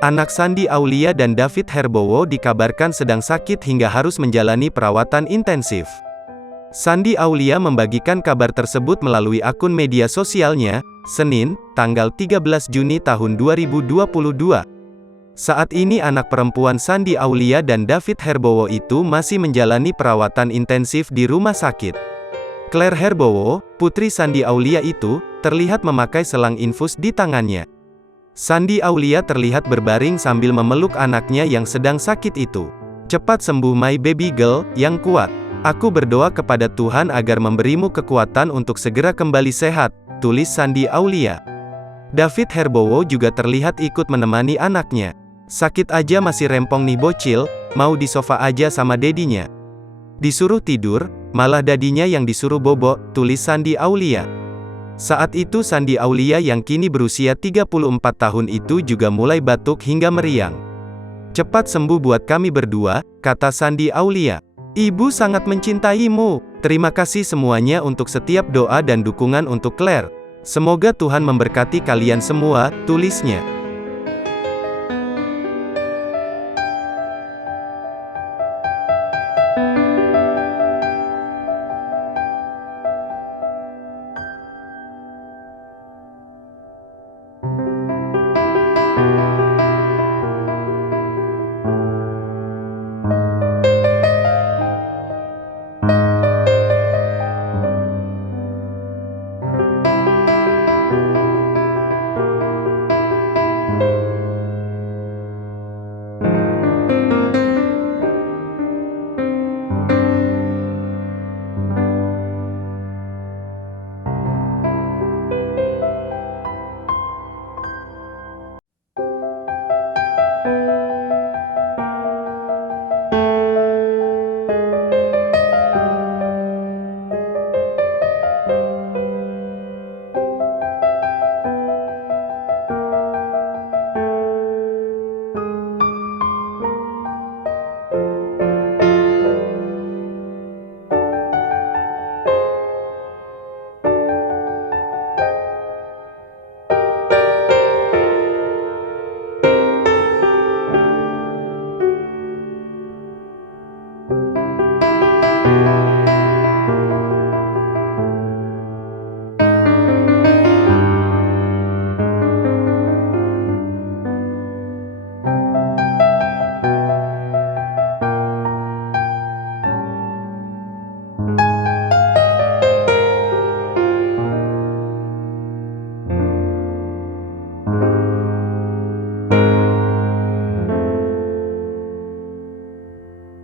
Anak Shandy Aulia dan David Herbowo dikabarkan sedang sakit hingga harus menjalani perawatan intensif. Shandy Aulia membagikan kabar tersebut melalui akun media sosialnya, Senin, tanggal 13 Juni tahun 2022. Saat ini anak perempuan Shandy Aulia dan David Herbowo itu masih menjalani perawatan intensif di rumah sakit. Claire Herbowo, putri Shandy Aulia itu, terlihat memakai selang infus di tangannya. Shandy Aulia terlihat berbaring sambil memeluk anaknya yang sedang sakit itu. "Cepat sembuh my baby girl, yang kuat. Aku berdoa kepada Tuhan agar memberimu kekuatan untuk segera kembali sehat," tulis Shandy Aulia. David Herbowo juga terlihat ikut menemani anaknya. "Sakit aja masih rempong nih bocil, mau di sofa aja sama dedinya. Disuruh tidur, malah dadinya yang disuruh bobo," tulis Shandy Aulia. Saat itu Shandy Aulia yang kini berusia 34 tahun itu juga mulai batuk hingga meriang. "Cepat sembuh buat kami berdua," kata Shandy Aulia. "Ibu sangat mencintaimu. Terima kasih semuanya untuk setiap doa dan dukungan untuk Claire. Semoga Tuhan memberkati kalian semua," tulisnya.